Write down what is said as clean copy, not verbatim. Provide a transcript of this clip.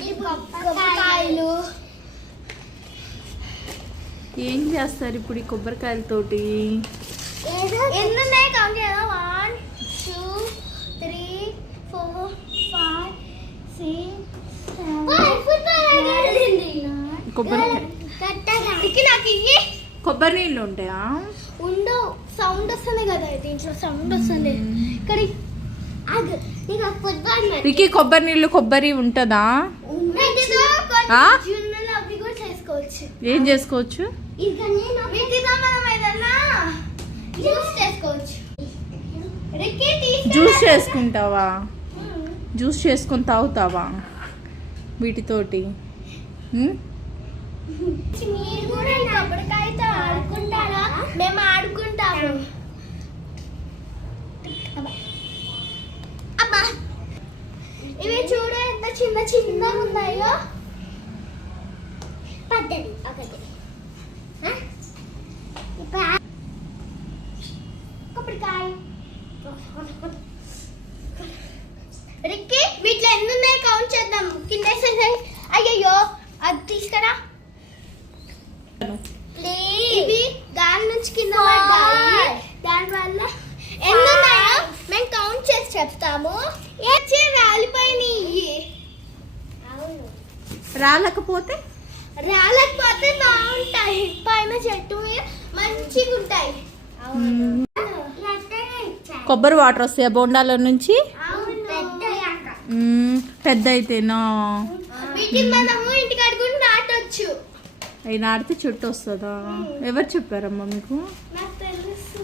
కొబ్బరికాయలు ఏం చేస్తారు ఇప్పుడు ఈ కొబ్బరికాయలతోటి? ఎన్ని ఉన్నాయి కౌంట్ చేయాలా? 1 2 3 4 5 6 7 కొబ్బరి నీళ్ళు ఉంటాయా? ఉండవు, సౌండ్ వస్తుంది కదా దీంట్లో, సౌండ్ వస్తుంది. ఇక్కడ రికి కొబ్బరి నీళ్ళు కొబ్బరి ఉంటుందా? అవి కూడా చేసుకోవచ్చు. ఏం చేసుకోవచ్చు? జ్యూస్ చేసుకుంటావా? జ్యూస్ చేసుకొని తాగుతావా వీటితోటి? మీరు కూడా కొబ్బరికాయతో ఆడుకుంటారా? మేము ఆడుకుంటాము. అబ్బా ఇవి చూడు ఎంత చిన్న చిన్నగా ఉన్నాయో. పద్ధతి ఒకటి కొబ్బరికాయ. రిక్కి వీటిలో ఎన్ని ఉన్నాయి కౌంట్ చేద్దాం. కింద అయ్యయ్యో అది తీసుకురా. ఇది దాని నుంచి కింద పడ్డాయి. దాని వల్ల ఎన్ని ఉన్నాయో మేము కౌంట్ చేసి చెప్తాము. రాలిపోయినాయి. రాలేకపోతే బాగుంటాయి. పైన చెట్టు మీద మంచిగా ఉంటాయి. కొబ్బరి వాటర్ వస్తాయా బోండాల నుంచి? పెద్ద అయితేనా? వీటిని మనము ఇంటికాడ కూడా నాటొచ్చు. అవి నాటితే చెట్టు వస్తుందా? ఎవరు చెప్పారమ్మా మీకు? నాకు తెలుసు.